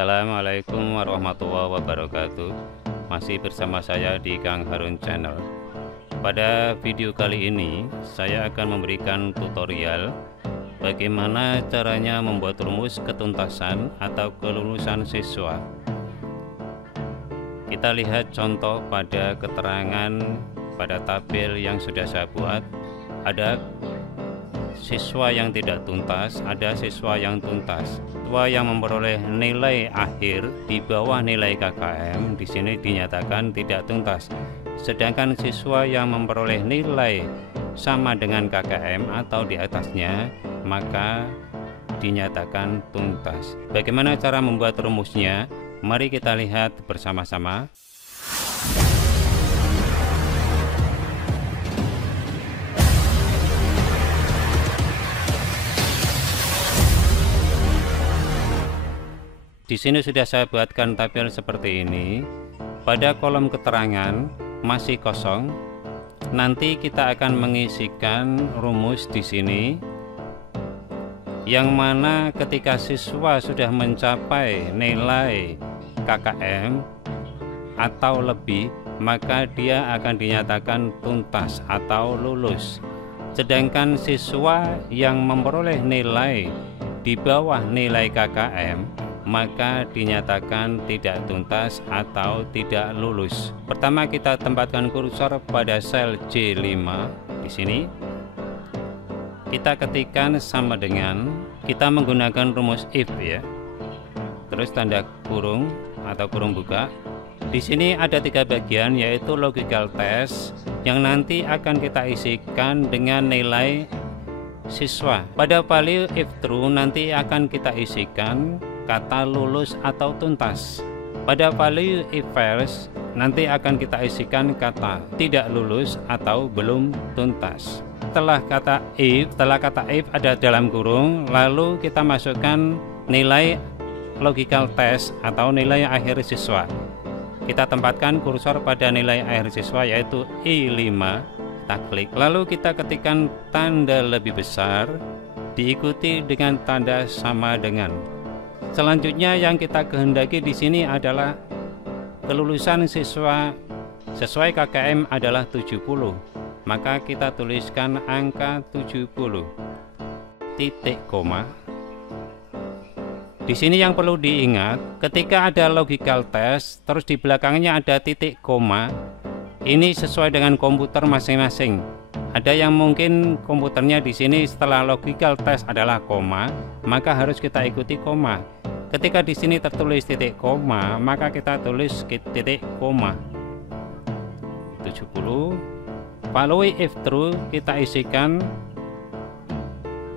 Assalamualaikum warahmatullahi wabarakatuh. Masih bersama saya di Kang Harun Channel. Pada video kali ini saya akan memberikan tutorial bagaimana caranya membuat rumus ketuntasan atau kelulusan siswa. Kita lihat contoh pada keterangan pada tabel yang sudah saya buat. Ada siswa yang tidak tuntas, ada siswa yang tuntas. Siswa yang memperoleh nilai akhir di bawah nilai KKM di sini dinyatakan tidak tuntas. Sedangkan siswa yang memperoleh nilai sama dengan KKM atau di atasnya maka dinyatakan tuntas. Bagaimana cara membuat rumusnya? Mari kita lihat bersama-sama. Di sini sudah saya buatkan tabel seperti ini. Pada kolom keterangan masih kosong. Nanti kita akan mengisikan rumus di sini, yang mana ketika siswa sudah mencapai nilai KKM atau lebih, maka dia akan dinyatakan tuntas atau lulus. Sedangkan siswa yang memperoleh nilai di bawah nilai KKM maka dinyatakan tidak tuntas atau tidak lulus. Pertama kita tempatkan kursor pada sel C5 di sini. Kita ketikkan sama dengan, kita menggunakan rumus if ya. Terus tanda kurung atau kurung buka. Di sini ada 3 bagian, yaitu logical test yang nanti akan kita isikan dengan nilai siswa. Pada value if true nanti akan kita isikan kata lulus atau tuntas. Pada value if false nanti akan kita isikan kata tidak lulus atau belum tuntas. Setelah kata if ada dalam kurung, lalu kita masukkan nilai logical test atau nilai akhir siswa. Kita tempatkan kursor pada nilai akhir siswa yaitu I5. Kita klik, lalu kita ketikkan tanda lebih besar diikuti dengan tanda sama dengan. Selanjutnya yang kita kehendaki di sini adalah kelulusan siswa sesuai KKM adalah 70. Maka kita tuliskan angka 70. Titik koma. Di sini yang perlu diingat, ketika ada logical test terus di belakangnya ada titik koma, ini sesuai dengan komputer masing-masing. Ada yang mungkin komputernya di sini setelah logical test adalah koma, maka harus kita ikuti koma. Ketika di sini tertulis titik koma, maka kita tulis titik koma 70. Value if true kita isikan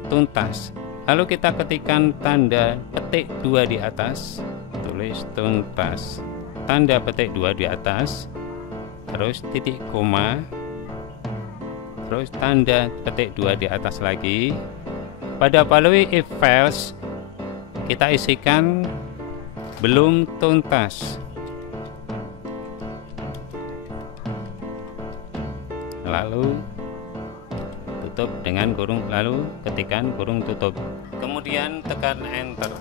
tuntas. Lalu kita ketikkan tanda petik 2 di atas, tulis tuntas. Tanda petik 2 di atas, terus titik koma, terus tanda petik 2 di atas lagi. Pada value if false kita isikan belum tuntas. Lalu tutup dengan kurung, lalu ketikkan kurung tutup. Kemudian tekan enter.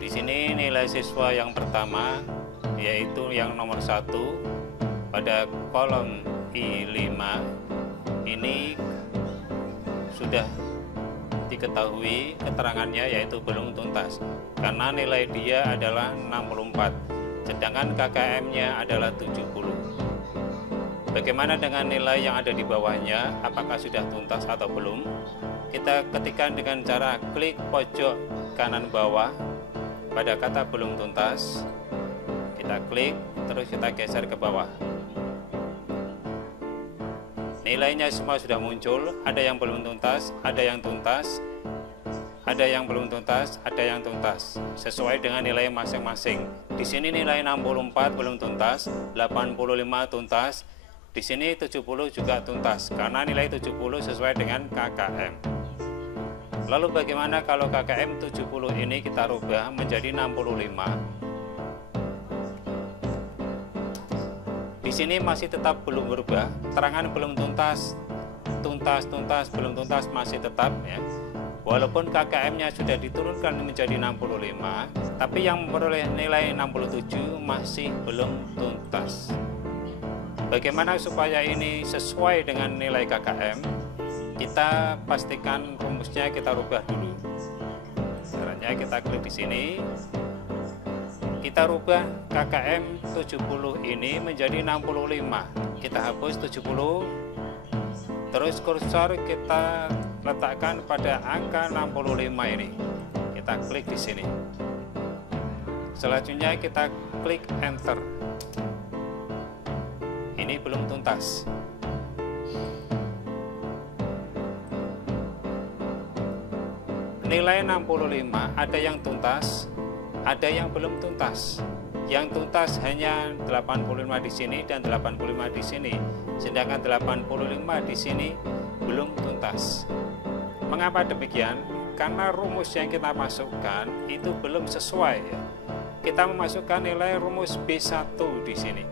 Di sini nilai siswa yang pertama yaitu yang nomor 1 pada kolom I5 ini sudah diketahui keterangannya yaitu belum tuntas karena nilai dia adalah 64, sedangkan KKM-nya adalah 70. Bagaimana dengan nilai yang ada di bawahnya, apakah sudah tuntas atau belum? Kita ketikkan dengan cara klik pojok kanan bawah pada kata belum tuntas, kita klik terus kita geser ke bawah. Nilainya semua sudah muncul, ada yang belum tuntas, ada yang tuntas, ada yang belum tuntas, ada yang tuntas, sesuai dengan nilai masing-masing. Di sini nilai 64 belum tuntas, 85 tuntas, di sini 70 juga tuntas, karena nilai 70 sesuai dengan KKM. Lalu bagaimana kalau KKM 70 ini kita rubah menjadi 65? Di sini masih tetap belum berubah, keterangan belum tuntas, tuntas, belum tuntas masih tetap ya. Walaupun KKM-nya sudah diturunkan menjadi 65, tapi yang memperoleh nilai 67 masih belum tuntas. Bagaimana supaya ini sesuai dengan nilai KKM? Kita pastikan rumusnya kita rubah dulu. Caranya kita klik di sini. Kita rubah KKM 70 ini menjadi 65. Kita hapus 70. Terus kursor kita letakkan pada angka 65 ini. Kita klik di sini. Selanjutnya kita klik enter. Ini belum tuntas. Nilai 65 ada yang tuntas, ada yang belum tuntas. Yang tuntas hanya 85 di sini dan 85 di sini, sedangkan 85 di sini belum tuntas. Mengapa demikian? Karena rumus yang kita masukkan itu belum sesuai. Kita memasukkan nilai rumus B1 di sini.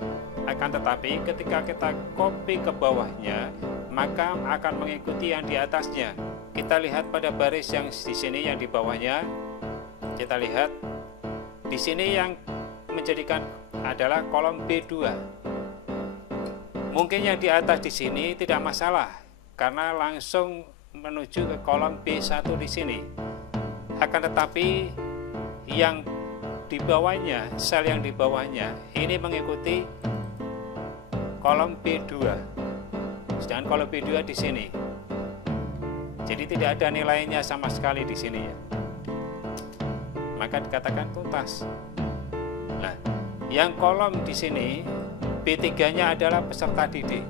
Akan tetapi ketika kita copy ke bawahnya, maka akan mengikuti yang di atasnya. Kita lihat pada baris yang di sini, yang di bawahnya. Kita lihat di sini yang menjadikan adalah kolom B2. Mungkin yang di atas di sini tidak masalah karena langsung menuju ke kolom B1 di sini. Akan tetapi yang di bawahnya, sel yang di bawahnya ini mengikuti kolom B2. Sedangkan kolom B2 di sini. Jadi tidak ada nilainya sama sekali di sini ya. Maka dikatakan tuntas. Nah, yang kolom di sini B3-nya adalah peserta didik.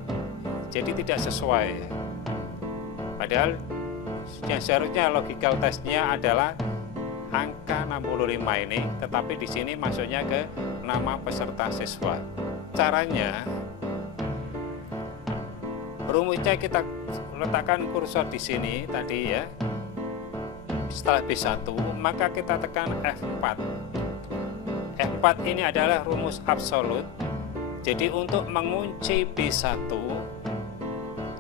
Jadi tidak sesuai. Padahal yang seharusnya logical testnya adalah angka 65 ini, tetapi di sini masuknya ke nama peserta siswa. Caranya, rumusnya kita letakkan kursor di sini tadi ya. Setelah B1, maka kita tekan F4. F4 ini adalah rumus absolut. Jadi untuk mengunci B1,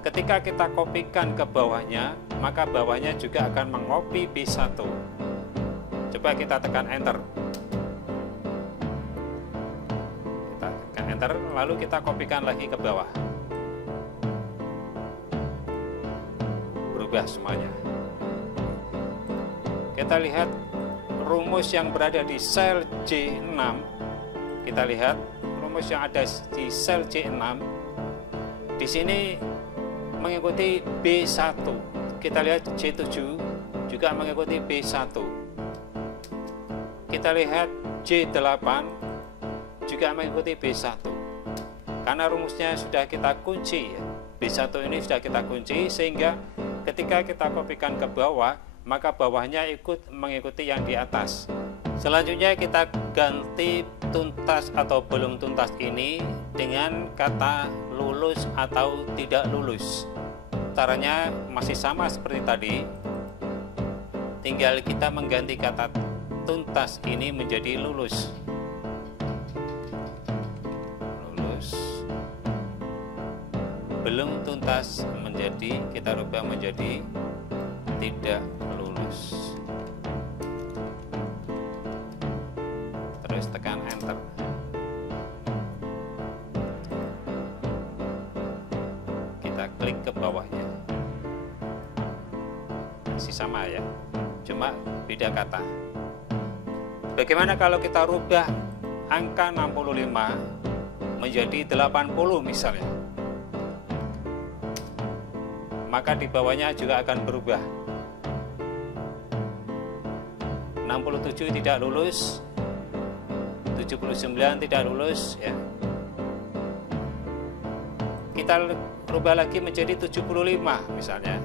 ketika kita kopikan ke bawahnya, maka bawahnya juga akan mengopi B1. Coba kita tekan enter. Kita tekan enter, lalu kita kopikan lagi ke bawah. Berubah semuanya. Kita lihat rumus yang berada di sel C6. Kita lihat rumus yang ada di sel C6. Di sini mengikuti B1. Kita lihat C7 juga mengikuti B1. Kita lihat J8 juga mengikuti B1. Karena rumusnya sudah kita kunci ya. B1 ini sudah kita kunci sehingga ketika kita kopikan ke bawah, maka bawahnya ikut mengikuti yang di atas. Selanjutnya kita ganti tuntas atau belum tuntas ini dengan kata lulus atau tidak lulus. Caranya masih sama seperti tadi. Tinggal kita mengganti kata tuntas ini menjadi lulus. Lulus. Belum tuntas kita rubah menjadi tidak lulus. Terus tekan enter. Kita klik ke bawahnya. Masih sama ya, cuma beda kata. Bagaimana kalau kita rubah angka 65 menjadi 80 misalnya? Maka di bawahnya juga akan berubah. 67 tidak lulus, 79 tidak lulus ya. Kita rubah lagi menjadi 75 misalnya.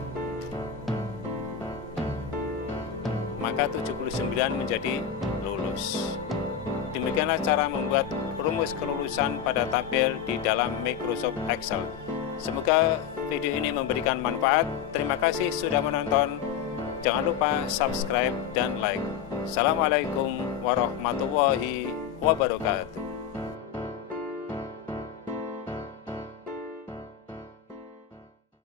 Maka 79 menjadi lulus. Demikianlah cara membuat rumus kelulusan pada tabel di dalam Microsoft Excel. Semoga video ini memberikan manfaat. Terima kasih sudah menonton. Jangan lupa subscribe dan like. Assalamualaikum warahmatullahi wabarakatuh.